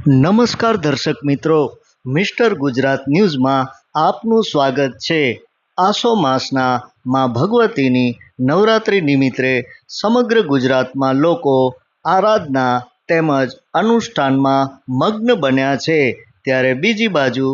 નમસ્કાર દર્શક મિત્રો, મિસ્ટર ગુજરાત ન્યૂઝમાં આપનું સ્વાગત છે. આસો માસના માં ભગવતીની નવરાત્રિ નિમિત્તે સમગ્ર ગુજરાતમાં લોકો આરાધના તેમજ અનુષ્ઠાનમાં મગ્ન બન્યા છે. ત્યારે બીજી બાજુ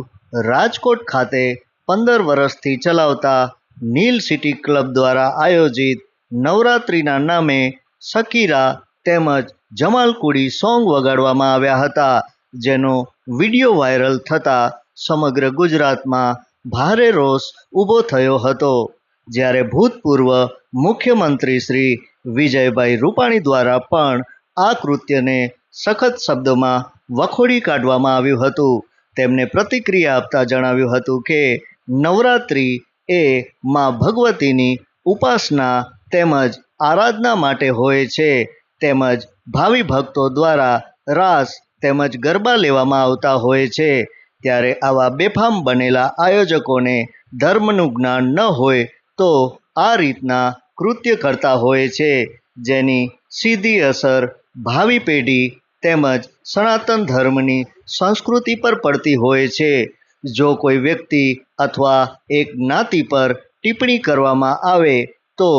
રાજકોટ ખાતે પંદર વર્ષથી ચલાવતા નીલ સિટી ક્લબ દ્વારા આયોજિત નવરાત્રિના નામે શકીરા તેમજ જમાલકુડી સોંગ વગાડવામાં આવ્યા હતા. જેનો વીડિયો વાયરલ થતાં સમગ્ર ગુજરાતમાં ભારે રોષ ઊભો થયો હતો. જ્યારે ભૂતપૂર્વ મુખ્યમંત્રી શ્રી વિજયભાઈ રૂપાણી દ્વારા પણ આ કૃત્યને સખત શબ્દોમાં વખોડી કાઢવામાં આવ્યું હતું. તેમને પ્રતિક્રિયા આપતા જણાવ્યું હતું કે, નવરાત્રિ એ મા ભગવતીની ઉપાસના તેમજ આરાધના માટે હોય છે. તેમજ ભાવિ ભક્તો દ્વારા રાસ તેમજ ગરબા લેવામાં આવતા હોય છે, ત્યારે આવા બેફામ બનેલા આયોજકોને ધર્મનું જ્ઞાન ન હોય તો આ રીતના કૃત્ય કરતા હોય છે, જેની સીધી અસર ભાવિ પેઢી તેમજ સનાતન ધર્મની સંસ્કૃતિ પર પડતી હોય છે. જો કોઈ વ્યક્તિ અથવા એક જ્ઞાતિ પર ટિપ્પણી કરવામાં આવે, તો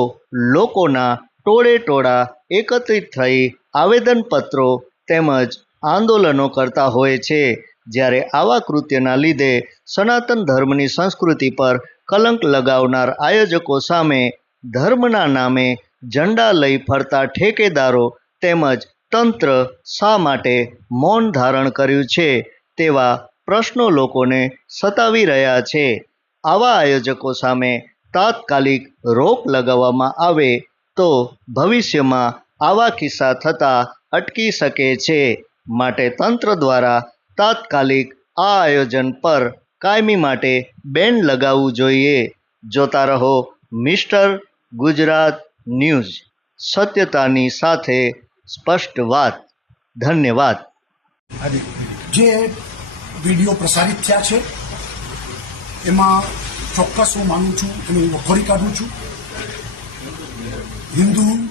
લોકોના ટોળે ટોળા એકત્રિત થઈ આવેદનપત્રો તેમજ આંદોલનો કરતા હોય છે. જ્યારે આવા કૃત્યના લીધે સનાતન ધર્મની સંસ્કૃતિ પર કલંક લગાવનાર આયોજકો સામે ધર્મના નામે ઝંડા લઈ ફરતા ઠેકેદારો તેમજ તંત્ર શા માટે મૌન ધારણ કર્યું છે તેવા પ્રશ્નો લોકોને સતાવી રહ્યા છે. આવા આયોજકો સામે તાત્કાલિક રોક લગાવવામાં આવે તો ભવિષ્યમાં આવા કિસ્સા થતા અટકી શકે છે. માટે તંત્ર દ્વારા તાત્કાલિક આ આયોજન પર કાયમી માટે બેન લગાવવું જોઈએ. જોતા રહો, મિસ્ટર ગુજરાત ન્યૂઝ. સત્યતાની સાથે સ્પષ્ટ વાત. ધન્યવાદ. જે વીડિયો પ્રસારિત થયા છે, એમાં ચોક્કસ હું માનું છું અને હું વખોડી કાઢું છું. હિન્દુ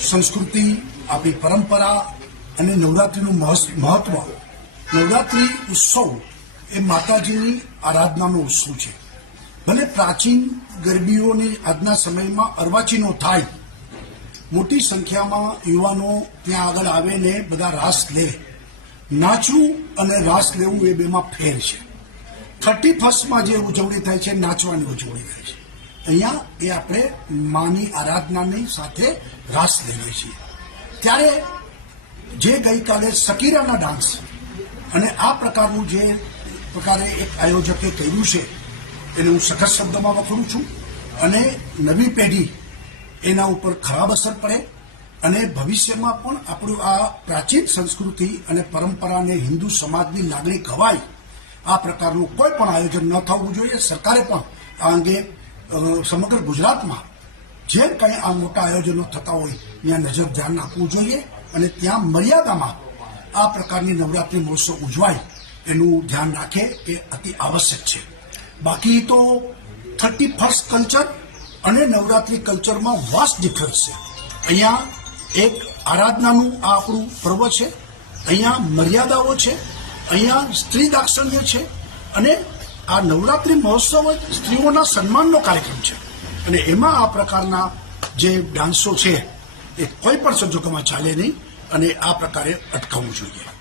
સંસ્કૃતિ, આપણી પરંપરા અને નવરાત્રિનું મહત્વ. નવરાત્રિ ઉત્સવ એ માતાજીની આરાધનાનો ઉત્સવ છે. ભલે પ્રાચીન ગરબીઓની આજના સમયમાં અર્વાચીનો થાય, મોટી સંખ્યામાં યુવાનો ત્યાં આગળ આવે ને બધા રાસ લે. નાચવું અને રાસ લેવું એ બેમાં ફેર છે. થર્ટી ફર્સ્ટમાં જે ઉજવણી થાય છે, નાચવાની ઉજવણી થાય છે. અહીંયા એ આપણે માની આરાધનાની સાથે રાસ લઈએ છીએ. ત્યારે જે ગઈકાલે સકીરાના ડાન્સ અને આ પ્રકારનું જે પ્રકારે એક આયોજકે કર્યું છે, એને હું સખત શબ્દમાં વખોડું છું અને નવી પેઢી એના ઉપર ખરાબ અસર પડે અને ભવિષ્યમાં પણ આપણું આ પ્રાચીન સંસ્કૃતિ અને પરંપરાને હિન્દુ સમાજની લાગણી ગવાય આ પ્રકારનું કોઈ પણ આયોજન ન થવું જોઈએ. સરકારે પણ આ અંગે સમગ્ર ગુજરાતમાં જે કંઈ આ મોટા આયોજનો થતા હોય, ત્યાં નજર ધ્યાન આપવું જોઈએ. અને ત્યાં મર્યાદામાં આ પ્રકારની નવરાત્રિ મહોત્સવ ઉજવાય એનું ધ્યાન રાખે એ અતિ આવશ્યક છે. બાકી તો થર્ટી ફર્સ્ટ કલ્ચર અને નવરાત્રિ કલ્ચરમાં વાસ્ટ ડિફરન્સ છે. અહીંયા એક આરાધનાનું આ આપણું પર્વ છે, અહીંયા મર્યાદાઓ છે, અહીંયા સ્ત્રી દાક્ષણ્ય છે અને આ નવરાત્રિ મહોત્સવ સ્ત્રીઓના સન્માનનો કાર્યક્રમ છે. અને એમાં આ પ્રકારના જે ડાન્સો છે એ કોઈ પણ સંજોગોમાં ચાલે નહીં અને આ પ્રકારે અટકાવવું જોઈએ.